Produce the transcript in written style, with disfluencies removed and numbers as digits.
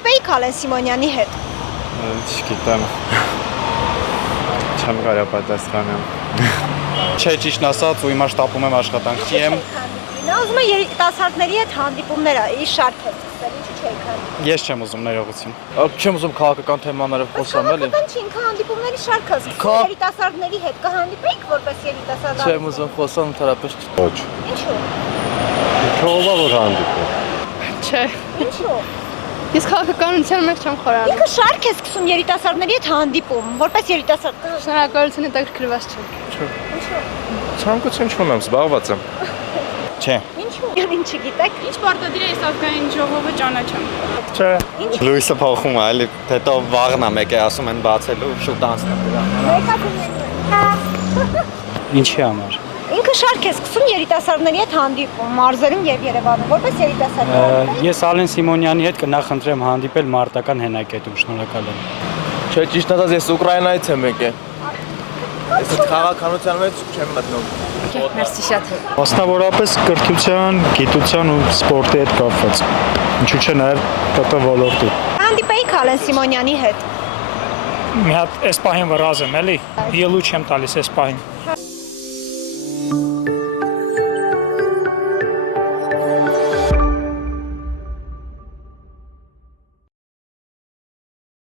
Հանդիպեիք Ալեն Սիմոնյանի հետ։ Չգիտեմ։ Չեմ կարող պատասխանել։ Չէ, ճիշտն ասած, ու հիմա շտապում եմ աշխատանքի եմ։ Նա ուզում է երիտասարդների հետ հանդիպումներ իր շարք է սկսել, ինչու չեք հանդիպում։ Ես չեմ ուզում ներողություն։ Չեմ ուզում քաղաքական թեմաներով խոսամ, էլի։ Քաղաքական չի, ինքը հանդիպումների շարքը սկսել երիտասարդների հետ կհանդիպեիք որպես երիտասարդ։ Չեմ ուզում խոսամ ընդհանրապես։ Ոչ։ Ինչու։ Ո՞վ որ հանդիպում։ Չէ։ Ինչու։ Ես քաղաքականության մեջ չեմ խորանում։ Ինքը շարք է սկսում երիտասարդների հետ հանդիպում, որպես երիտասարդ։ Շնորհակալություն հետաքրքրված չեմ։ Ինչու։ Ցանկություն չունեմ, զբաղված եմ։ Չէ։ Ինչու։ Ինչ չգիտեք։ Ինչ պարտադիր է ես ազգային ժողովը ճանաչեմ։ Չէ։ Լուիսը փոխում է, էլի, հետո վաղն է մեկը ասում են բացելու, շուտ անցնել դրան։ Ինչի համար։ Ինքը շարք է սկսում երիտասարդների հետ հանդիպում, մարզերում եւ Երևանում, որպես երիտասարդ։ Ես Ալեն Սիմոնյանի հետ կնախընտրեմ հանդիպել մարտական հենակետում, շնորհակալ եմ։ Չէ, ճիշտ ասած ես Ուկրաինայից եմ եկել։ Ես քաղաքականության մեջ չեմ մտնում։ Մերսի շատ։ Մասնավորապես կրթության, գիտության ու սպորտի հետ կապված։ Ինչու՞ չէ նաև ՏՏ ոլորտի։ Հանդիպեիք Ալեն Սիմոնյանի հետ։ Մի հատ այս պահին վրազ եմ, էլի։ Ելույթ չեմ տալիս այս պահին։